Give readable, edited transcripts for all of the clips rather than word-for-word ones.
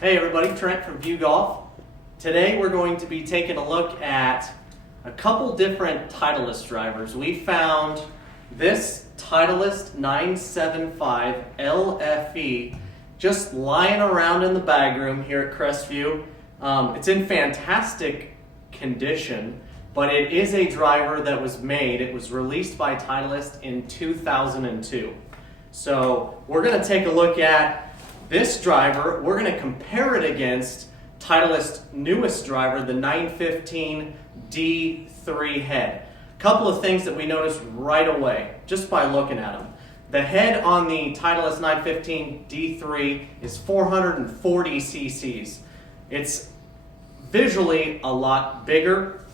Hey everybody, Trent from View Golf. Today we're going to be taking a look at a couple different Titleist drivers. We found this Titleist 975 LFE just lying around in the bag room here at Crestview. It's in fantastic condition, but it is a driver that was made. It was released by Titleist in 2002. So we're going to take a look at this driver. We're going to compare it against Titleist's newest driver, the 915 D3 head. A couple of things that we noticed right away just by looking at them. The head on the Titleist 915 D3 is 440 cc's. It's visually a lot bigger.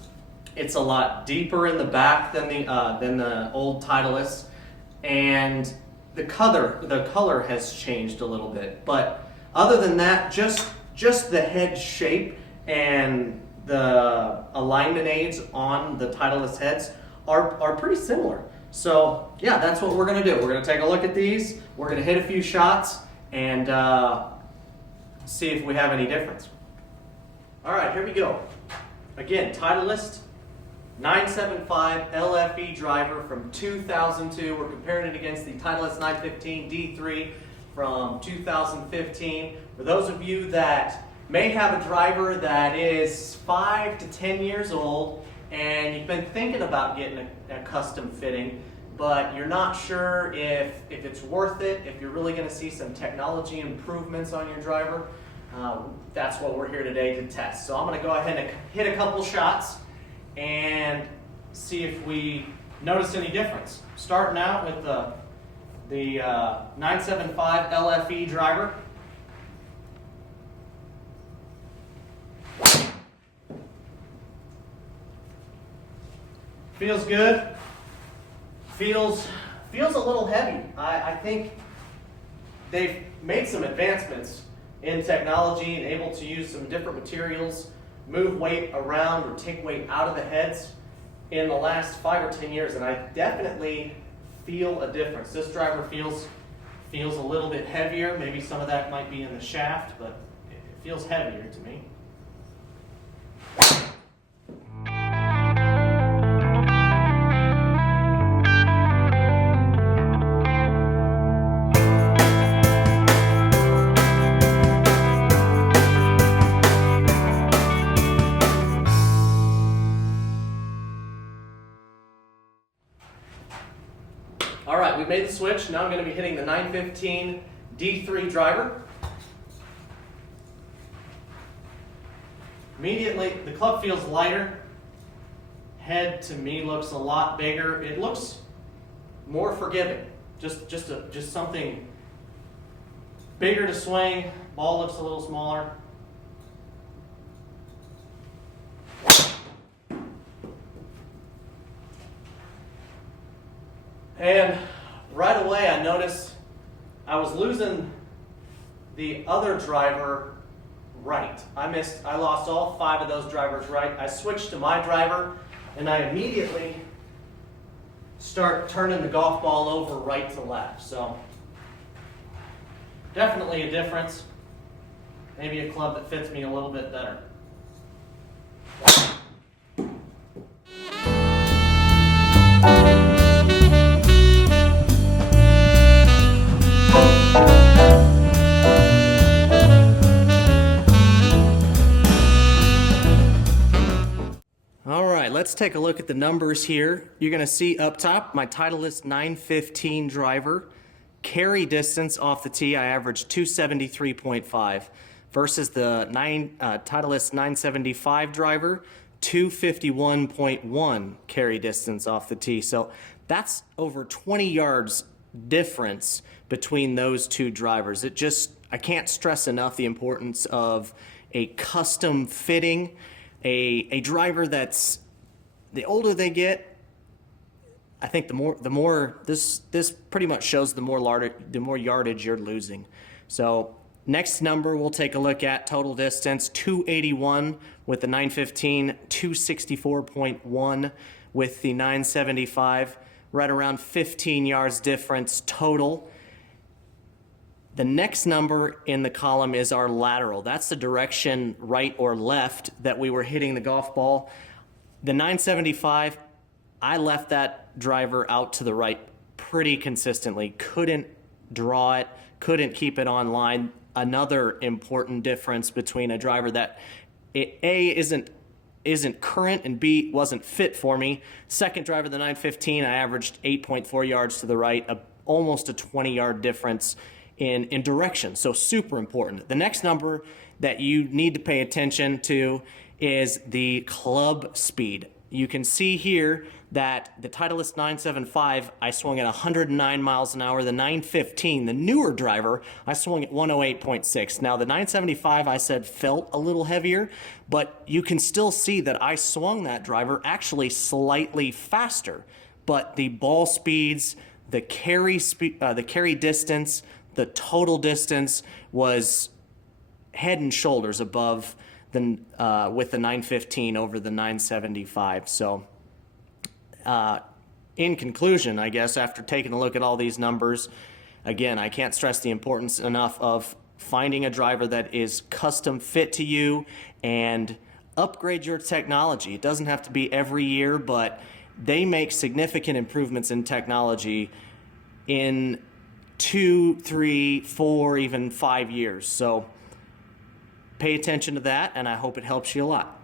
It's a lot deeper in the back than the old Titleist, and the color has changed a little bit. But other than that, just the head shape and the alignment aids on the Titleist heads are pretty similar. So yeah, that's what we're going to do. We're going to take a look at these. We're going to hit a few shots and see if we have any difference. All right, here we go. Again, Titleist 975 LFE driver from 2002. We're comparing it against the Titleist 915 D3 from 2015. For those of you that may have a driver that is 5 to 10 years old and you've been thinking about getting a custom fitting, but you're not sure if it's worth it, if you're really going to see some technology improvements on your driver, that's what we're here today to test. So I'm going to go ahead and hit a couple shots and see if we notice any difference. Starting out with the 975 LFE driver. Feels good. Feels a little heavy. I think they've made some advancements in technology and able to use some different materials, move weight around or take weight out of the heads in the last 5 or 10 years, and I definitely feel a difference. This driver feels a little bit heavier. Maybe some of that might be in the shaft, but it feels heavier to me. All right, we made the switch. Now I'm going to be hitting the 915 D3 driver. Immediately, the club feels lighter. Head to me looks a lot bigger. It looks more forgiving. Just something bigger to swing. Ball looks a little smaller. And right away I noticed I was losing the other driver right. I lost all 5 of those drivers right. I switched to my driver and I immediately start turning the golf ball over right to left. So definitely a difference. Maybe a club that fits me a little bit better. All right, let's take a look at the numbers here. You're going to see up top my Titleist 915 driver. Carry distance off the tee, I averaged 273.5 versus the Titleist 975 driver, 251.1 carry distance off the tee. So that's over 20 yards difference between those two drivers. I can't stress enough the importance of a custom fitting. A driver that's, the older they get, I think the more this pretty much shows the more yardage you're losing. So next number we'll take a look at, total distance 281 with the 915, 264.1 with the 975, right around 15 yards difference total. The next number in the column is our lateral. That's the direction, right or left, that we were hitting the golf ball. The 975, I left that driver out to the right pretty consistently. Couldn't draw it, couldn't keep it on line. Another important difference between a driver that A, isn't current, and B, wasn't fit for me. Second driver, the 915, I averaged 8.4 yards to the right, almost a 20-yard difference in direction. So super important. The next number that you need to pay attention to is the club speed. You can see here that the Titleist 975, I swung at 109 miles an hour. The 915, the newer driver, I swung at 108.6. Now the 975, I said, felt a little heavier, but you can still see that I swung that driver actually slightly faster. But the ball speeds, the carry distance, the total distance was head and shoulders above with the 915 over the 975. So in conclusion, I guess, after taking a look at all these numbers, again, I can't stress the importance enough of finding a driver that is custom fit to you and upgrade your technology. It doesn't have to be every year, but they make significant improvements in technology in 2, 3, 4, even 5 years. So pay attention to that, and I hope it helps you a lot.